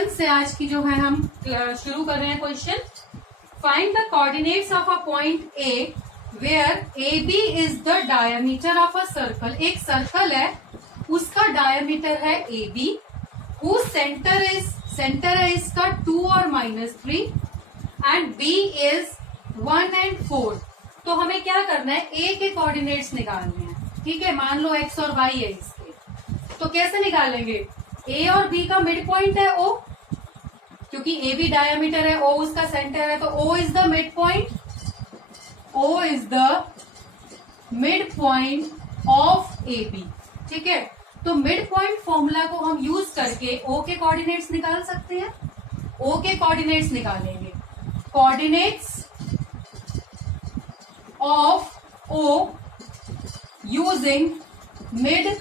11 से आज की जो है हम शुरू कर रहे हैं question. Find the coordinates of a point A where A B is the diameter of a circle. एक सर्कल है, उसका डायमीटर है ए बी, हुज सेंटर है इसका 2 और -3 एंड बी इज 1 एंड 4। तो हमें क्या करना है, ए के कोऑर्डिनेट्स निकालने हैं। ठीक है, मान लो एक्स और वाई है इसके, तो कैसे निकालेंगे? ए और बी का मिड पॉइंट है ओ, क्योंकि ए बी डायमीटर है, ओ उसका सेंटर है, तो O is the mid point, O is the mid point of A B. ठीक है, तो मिड पॉइंट फॉर्मूला को हम यूज करके ओ के कोऑर्डिनेट्स निकाल सकते हैं। ओ के कोऑर्डिनेट्स निकालेंगे, coordinates of O using mid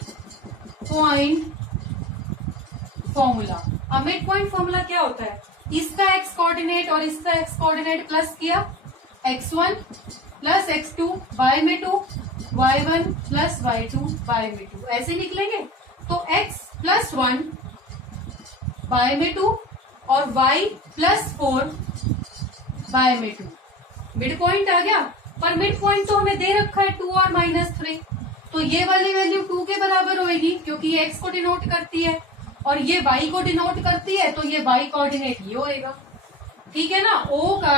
point formula. अब मिड पॉइंट फॉर्मूला क्या होता है? इसका एक्स कोऑर्डिनेट और इसका एक्स कोऑर्डिनेट प्लस किया, x1 प्लस x2 y में 2, y1 प्लस y2 y में 2, ऐसे निकलेंगे। तो x प्लस 1 y में 2 और y प्लस 4 y में 2, मिड पॉइंट आ गया। पर मिड पॉइंट तो हमें दे रखा है 2 और -3, तो ये वाली वैल्यू 2 के बराबर होगी, क्योंकि ये x को डिनोट करती है और ये y को डिनोट करती है, तो ये y कोऑर्डिनेट ये होएगा। ठीक है ना, O का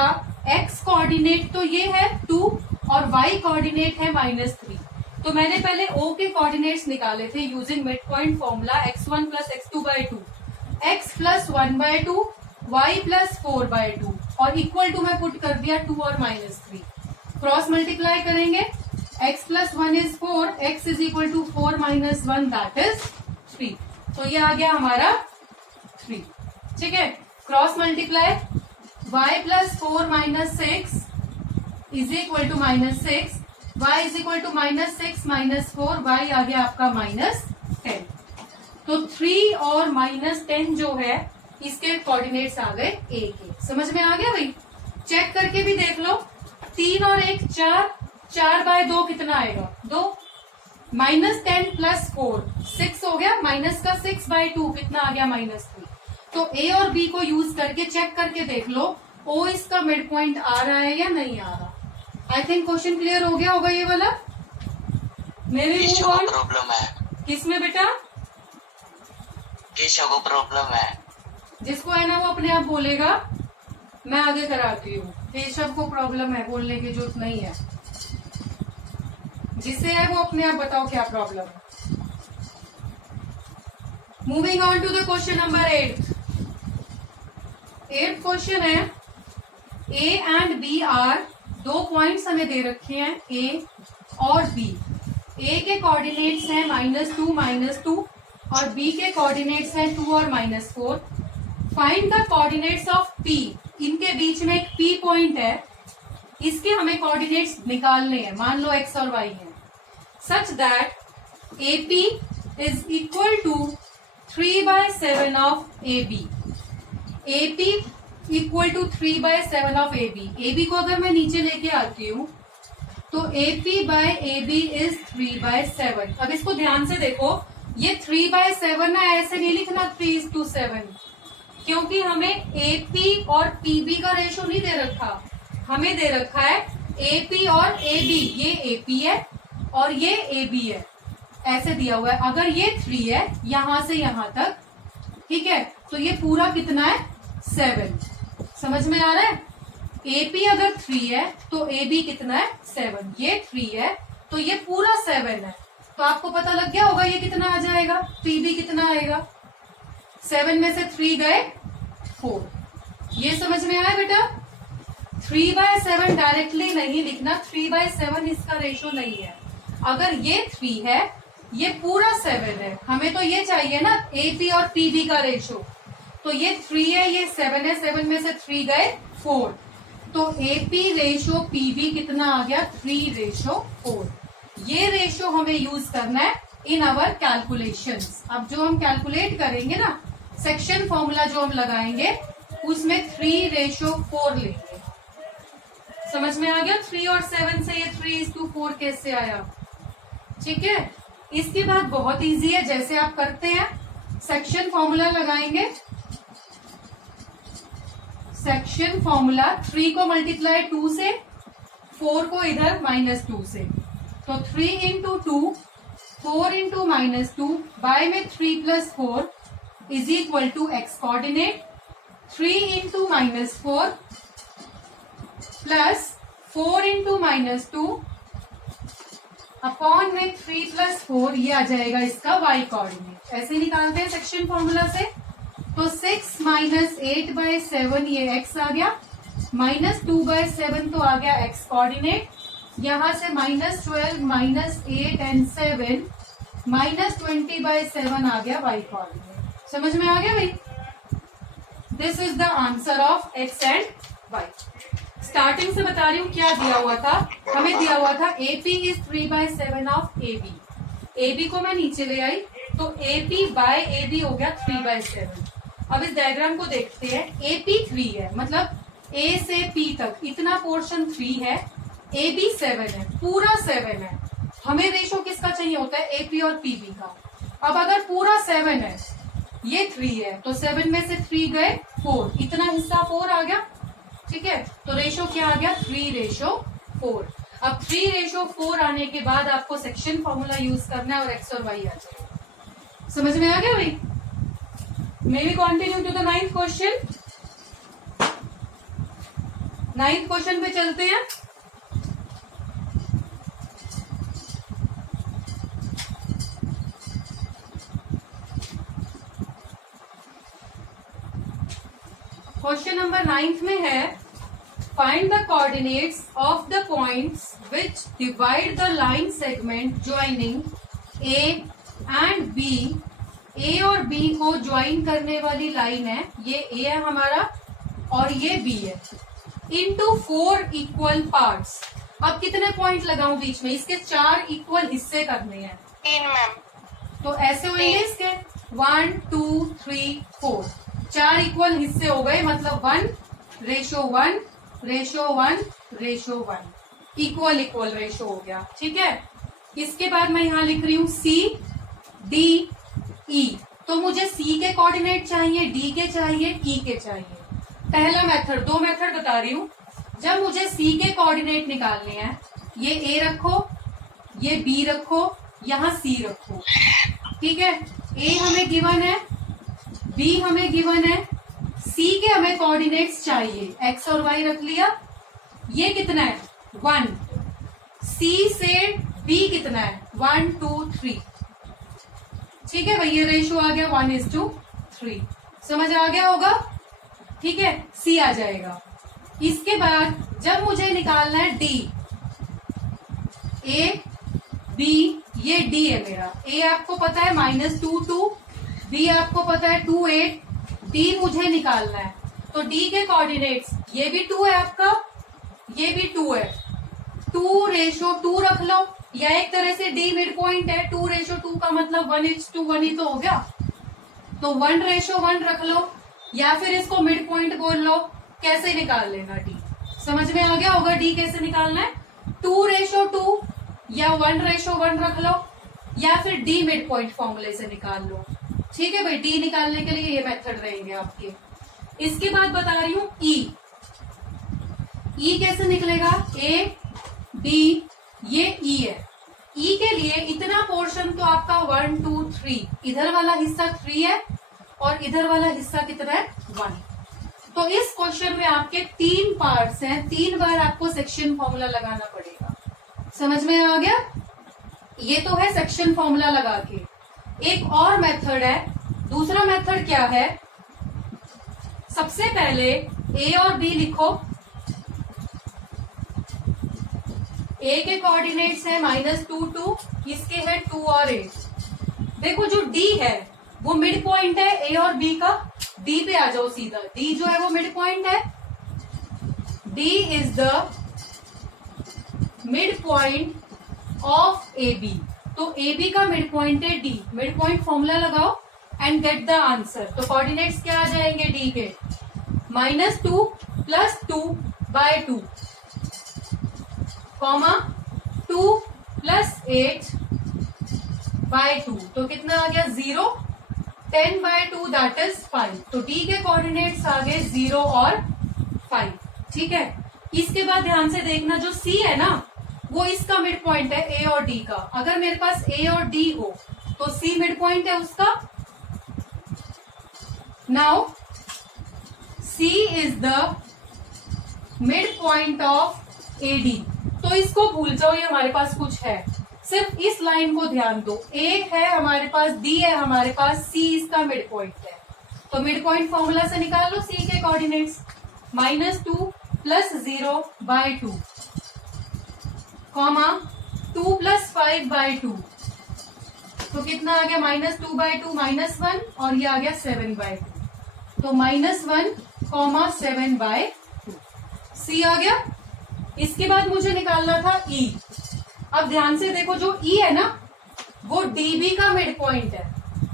x कोऑर्डिनेट तो ये है 2 और y कोऑर्डिनेट है -3। तो मैंने पहले O के कोऑर्डिनेट्स निकाले थे using mid point formula, x1 plus x2/2, x plus 1/2, y plus 4/2 और इक्वल टू में पुट कर दिया 2 और -3। क्रॉस मल्टीप्लाई करेंगे, x plus 1 is 4, x is equal to 4 - 1 that is 3। तो ये आ गया हमारा 3। ठीक है, cross multiply, y plus 4 - 6 is equal to -6, y is equal to -6 - 4, y आ गया आपका -10। तो 3 और -10 जो है इसके कोऑर्डिनेट्स आ गए a के। समझ में आ गया भाई? चेक करके भी देख लो, 3 और 1 4, 4/2 कितना आएगा? 2, -10 प्लस 4 6 हो गया, माइनस का 6/2 कितना आ गया? -3। तो ए और बी को यूज करके चेक करके देख लो, ओ इसका मिड पॉइंट आ रहा है या नहीं आ रहा। आई थिंक क्वेश्चन क्लियर हो गया होगा ये वाला। मेरे प्रॉब्लम है किसमें बेटा? केशव को प्रॉब्लम है। जिसको है ना वो अपने आप बोलेगा, मैं आगे कराती हूँ। केशव को प्रॉब्लम है, बोलने की जरूरत नहीं है। जिससे है वो अपने आप बताओ क्या प्रॉब्लम है। Moving on to the question number 8 question है, A and B are, 2 points हमें दे रखे हैं ए और बी। ए के कोऑर्डिनेट्स हैं -2 -2 और बी के कोऑर्डिनेट्स हैं 2 और -4। Find the coordinates of P. इनके बीच में एक पी पॉइंट है, इसके हमें कोऑर्डिनेट्स निकालने हैं। मान लो x और y है, such that AP is equal to 3/7 of AB. AP equal to 3/7 of AB. AB को अगर मैं नीचे लेके आती हूँ तो AP by AB is 3/7। अब इसको ध्यान से देखो, ये 3/7 है, ऐसे नहीं लिखना 3:7, क्योंकि हमें AP और PB का रेशो नहीं दे रखा, हमें दे रखा है AP और AB। ये AP है और ये AB है, ऐसे दिया हुआ है। अगर ये 3 है यहां से यहां तक, ठीक है, तो ये पूरा कितना है? 7। समझ में आ रहा है? AP अगर 3 है तो AB कितना है? 7। ये 3 है तो ये पूरा 7 है। तो आपको पता लग गया होगा ये कितना आ जाएगा, PB कितना आएगा। 7 में से 3 गए 4। ये समझ में आया बेटा? 3/7 डायरेक्टली नहीं लिखना, 3/7 इसका रेशो नहीं है। अगर ये 3 है, ये पूरा 7 है, हमें तो ये चाहिए ना AP और PB का रेशो। तो ये 3 है, ये 7 है, 7 में से 3 गए 4, तो AP रेशो PB कितना आ गया? 3/4। ये रेशो हमें यूज करना है इन आवर कैलकुलेशंस। अब जो हम कैलकुलेट करेंगे ना, सेक्शन फॉर्मूला जो हम लगाएंगे उसमें 3/4 लेंगे। समझ में आ गया? 3 और 7 से ये 3:4 कैसे आया? ठीक है, इसके बाद बहुत इजी है, जैसे आप करते हैं सेक्शन फॉर्मूला लगाएंगे सेक्शन फॉर्मूला 3 को मल्टीप्लाई 2 से, 4 को इधर -2 से, तो 3 इंटू 2, 4 इंटू -2 बाय में 3 + 4 is equal to x coordinate 3 into -4 plus 4 into -2 upon में 3 + 4, ये आ जाएगा इसका y कोऑर्डिनेट। ऐसे निकालते हैं सेक्शन फॉर्मूला से, तो 6 - 8/7 ये x आ गया, -2/7 तो आ गया x कोऑर्डिनेट, यहां से -12 - 8 and 7 -20/7 आ गया y कोऑर्डिनेट। समझ में आ गया भाई? This is the answer of x and y। Starting से बता रही हूँ क्या दिया हुआ था, हमें दिया हुआ था AP is 3/7 of AB। AB को मैं नीचे ले आई तो AP/AB हो गया 3/7। अब इस डायग्राम को देखते हैं, AP 3 है, मतलब A से P तक इतना पोर्शन 3 है, AB 7 है, पूरा 7 है। हमें रेशो किसका चाहिए होता है? AP और PB का। अब अगर पूरा 7 है, ये 3 है, तो 7 में से 3 गए 4, इतना हिस्सा 4 आ गया, ठीक है। तो रेशो क्या आ गया? 3:4। अब 3:4 आने के बाद आपको सेक्शन फॉर्मूला यूज करना है और x और y आ जाएगा। समझ में आ गया भाई? May we continue to the 9th question. 9th question पे चलते हैं। क्वेश्चन नंबर 9th में है, find the coordinates of the points which divide the line segment joining A and B. A और बी को ज्वाइन करने वाली लाइन है, ये ए है हमारा और ये बी है, इनटू 4 इक्वल पार्ट्स। अब कितने पॉइंट लगाऊं बीच में? इसके 4 इक्वल हिस्से करने हैं। 3 मैम। तो ऐसे होंगे इसके 1 2 3 4, 4 इक्वल हिस्से हो गए, मतलब 1:1:1:1 इक्वल रेशो हो गया, ठीक है। इसके बाद मैं यहां लिख रही हूं CDE। तो मुझे C के कोऑर्डिनेट चाहिए, D के चाहिए, E के चाहिए। पहला मेथड, 2 मेथड बता रही हूं। जब मुझे C के कोऑर्डिनेट निकालने हैं, ये A रखो, ये B रखो, यहां C रखो, ठीक है। A हमें गिवन है, B हमें गिवन है, C के हमें कोऑर्डिनेट्स चाहिए, x और y रख लिया। ये कितना है? 1। C से B कितना है? 1 2 3, ठीक है भाई। ये रेशो आ गया 1:3। समझ आ गया होगा, ठीक है। C आ जाएगा। इसके बाद जब मुझे निकालना है D, A B, ये D है मेरा। A आपको पता है -2 2, B आपको पता है 2 8, D मुझे निकालना है। तो D के कोऑर्डिनेट्स, ये भी 2 है आपका, ये भी 2 है, 2:2 रख लो, या एक तरह से D मिड पॉइंट है। 2:2 का मतलब 1:1 ही तो हो गया, तो 1:1 रख लो, या फिर इसको मिड पॉइंट बोल लो। कैसे निकाल लेना D? समझ में आ गया होगा D कैसे निकालना है। 2:2 या 1:1 रख लो, या फिर D मिड पॉइंट फॉर्मूले से निकाल लो, ठीक है भाई। D निकालने के लिए ये मेथड रहेंगे आपके। इसके बाद बता रही हूं E कैसे निकलेगा? A B, ये E है। E के लिए इतना पोर्शन तो आपका 1 2 3, इधर वाला हिस्सा 3 है और इधर वाला हिस्सा कितना है? 1। तो इस क्वेश्चन में आपके 3 पार्ट्स हैं, 3 बार आपको सेक्शन फॉर्मूला लगाना पड़ेगा। समझ में आ गया? ये तो है सेक्शन फॉर्मूला लगा के। एक और मेथड है, दूसरा मेथड क्या है? सबसे पहले A और B लिखो। A के कोऑर्डिनेट्स है -2 2, इसके है 2 और 8। देखो जो D है वो मिड पॉइंट है A और B का। D पे आ जाओ सीधा। D जो है वो मिड पॉइंट है। D is the mid point of AB। तो AB का मिड पॉइंट है D। मिड पॉइंट फॉर्मूला लगाओ एंड गेट द आंसर। तो कोऑर्डिनेट्स क्या आ जाएंगे D के? -2 + 2/2, कॉमा 2 + 8/2, तो कितना आ गया? 0। 10/2 दैट इज 5। तो D के कोऑर्डिनेट्स आ गए 0 और 5। ठीक है, इसके बाद ध्यान से देखना, जो सी है ना वो इसका मिड पॉइंट है ए और डी का। अगर मेरे पास ए और डी हो तो सी मिड पॉइंट है उसका। Now see is the mid point of A D. तो इसको भूल जाओ, ये हमारे पास कुछ है, सिर्फ इस लाइन को ध्यान दो। ए है हमारे पास, डी है हमारे पास, सी इसका मिड पॉइंट है। तो मिड पॉइंट फॉर्मूला से निकाल लो सी के कोऑर्डिनेट्स, -2 + 0/2 कॉमा 2 + 5/2। तो कितना आ गया, -2/2 -1 और ये आ गया 7/2। तो -1, 7/2 सी आ गया। इसके बाद मुझे निकालना था ई। अब ध्यान से देखो, जो ई है ना वो डी बी का मिड पॉइंट है,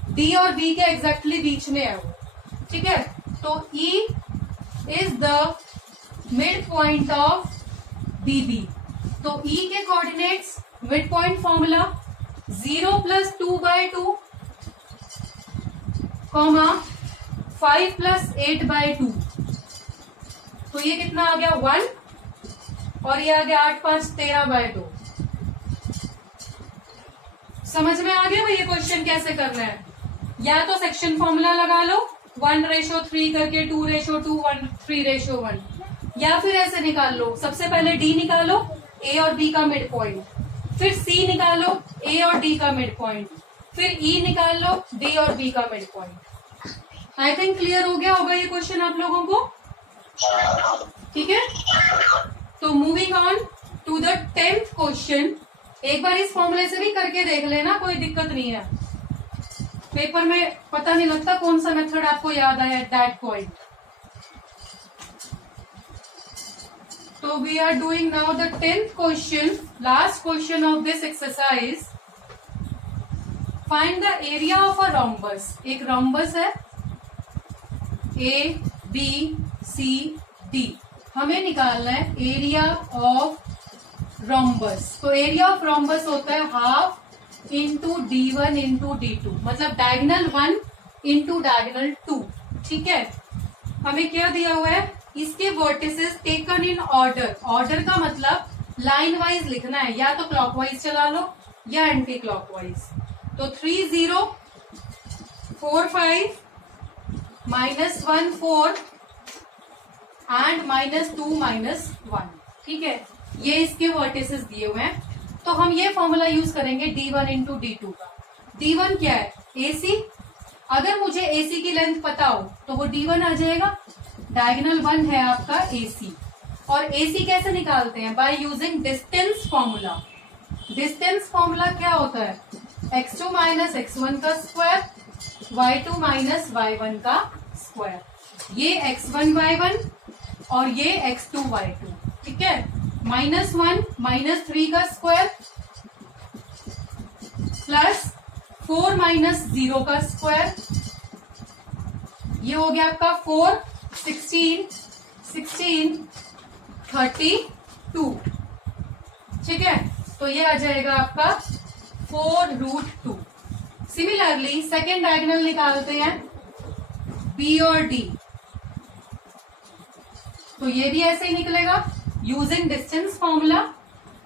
डी और बी के एग्जैक्टली बीच में है वो। ठीक है, तो E is the mid point of D B. तो ई के coordinates, mid point formula 0 + 2/2 comma 5 + 8/2। तो ये कितना आ गया 1 और ये आ गया 8 × 5 = 13/2। समझ में आ गया भाई ये क्वेश्चन कैसे करना है? या तो सेक्शन फॉर्मूला लगा लो 1:3 करके, 2:2, 3:1, या फिर ऐसे निकाल लो, सबसे पहले डी निकालो ए और बी का मिड पॉइंट, फिर सी निकालो ए और डी का मिड पॉइंट, फिर ई निकाल लो डी और बी का mid point. I think clear हो गया होगा ये क्वेश्चन आप लोगों को। ठीक है, तो moving on to the 10th question. एक बार इस फॉर्मूले से भी करके देख लेना, कोई दिक्कत नहीं है। पेपर में पता नहीं लगता कौन सा मेथड आपको याद आया एट दैट पॉइंट। तो we are doing now the 10th question, last question of this exercise. Find the area of a rhombus. एक रोम्बस है ए बी सी डी, हमें निकालना है एरिया ऑफ रोम्बस। तो एरिया ऑफ रोम्बस होता है half into D1 into D2, मतलब diagonal 1 into diagonal 2। ठीक है, हमें क्या दिया हुआ है, इसके vertices taken in order. Order का मतलब लाइन वाइज लिखना है, या तो क्लॉकवाइज चला लो या एंटी क्लॉकवाइज। तो 3 0 4 5 -1 4 एंड -2 -1। ठीक है, ये इसके वर्टिसेस दिए हुए हैं। तो हम ये फॉर्मूला यूज करेंगे D1 इंटू D2 का। D1 क्या है, AC। अगर मुझे AC की लेंथ पता हो तो वो D1 आ जाएगा। डायगोनल 1 है आपका AC। और AC कैसे निकालते हैं, by using distance formula. Distance formula क्या होता है, x2 - x1 का स्क्वायर, y2 - y1 का स्क्वायर। ये x1 y1 और ये x2 y2। ठीक है, -1 -3 का स्क्वायर प्लस 4 - 0 का स्क्वायर। ये हो गया आपका 4 16 16 32। ठीक है, तो ये आ जाएगा आपका 4√2। सिमिलरली सेकेंड डायगोनल निकालते हैं बी और डी। तो ये भी ऐसे ही निकलेगा यूजिंग डिस्टेंस फॉर्मूला।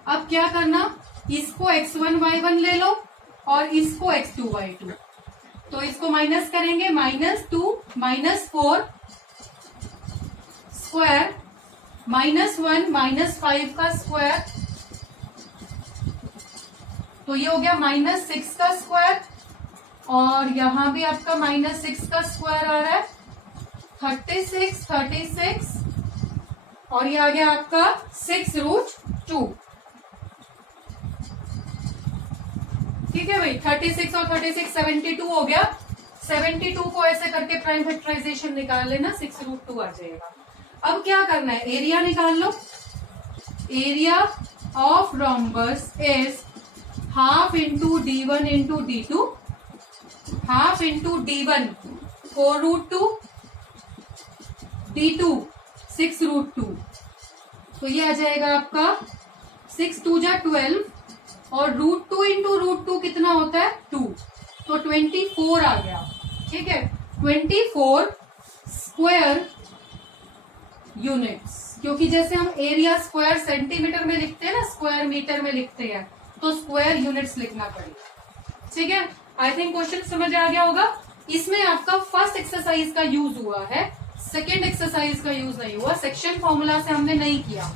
अब क्या करना, इसको x1 y1 ले लो और इसको x2 y2। तो इसको माइनस करेंगे, -2 -4 स्क्वायर -1 -5 का स्क्वायर। तो ये हो गया -6 का स्क्वायर, और यहां भी आपका -6 का स्क्वायर आ रहा है, 36 36, और ये आ गया आपका 6√2। ठीक है भाई, 36 और 36 72 हो गया। 72 को ऐसे करके प्राइम फैक्टराइजेशन निकाल लेना, 6√2 आ जाएगा। अब क्या करना है, एरिया निकाल लो। Area of rhombus is half into D1 into D2, half into D1 4√2, D2 6√2। तो ये आ जाएगा आपका 6 2 जा 12, और √2 इंटू √2 कितना होता है 2, तो 24 आ गया। ठीक है, 24 स्क्वायर यूनिट्स, क्योंकि जैसे हम एरिया स्क्वायर सेंटीमीटर में लिखते हैं ना, स्क्वायर मीटर में लिखते हैं, तो स्क्वायर यूनिट्स लिखना पड़ेगा। ठीक है, आई थिंक क्वेश्चन समझ आ गया होगा। इसमें आपका फर्स्ट एक्सरसाइज का यूज हुआ है, सेकेंड एक्सरसाइज का यूज नहीं हुआ। सेक्शन फॉर्मूला से हमने नहीं किया,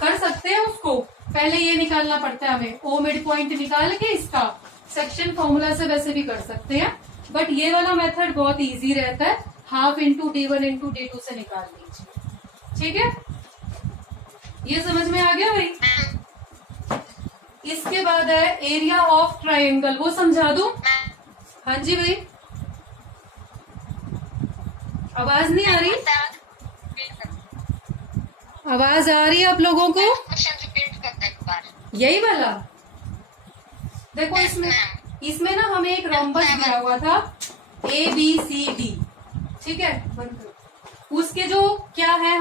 कर सकते हैं उसको, पहले ये निकालना पड़ता है हमें, ओ मिड पॉइंट निकाल के इसका सेक्शन फॉर्मूला से वैसे भी कर सकते हैं, बट ये वाला मेथड बहुत इजी रहता है, half into D1 into D2 से निकाल लीजिए। ठीक है, ये समझ में आ गया भाई। इसके बाद है एरिया ऑफ ट्राइंगल, वो समझा दूं? हाँ जी भाई, आवाज नहीं आ रही? आवाज आ रही है आप लोगों को? यही वाला देखो, इसमें ना हमें एक रोम्बस दिया हुआ था ABCD, ठीक है, उसके जो क्या है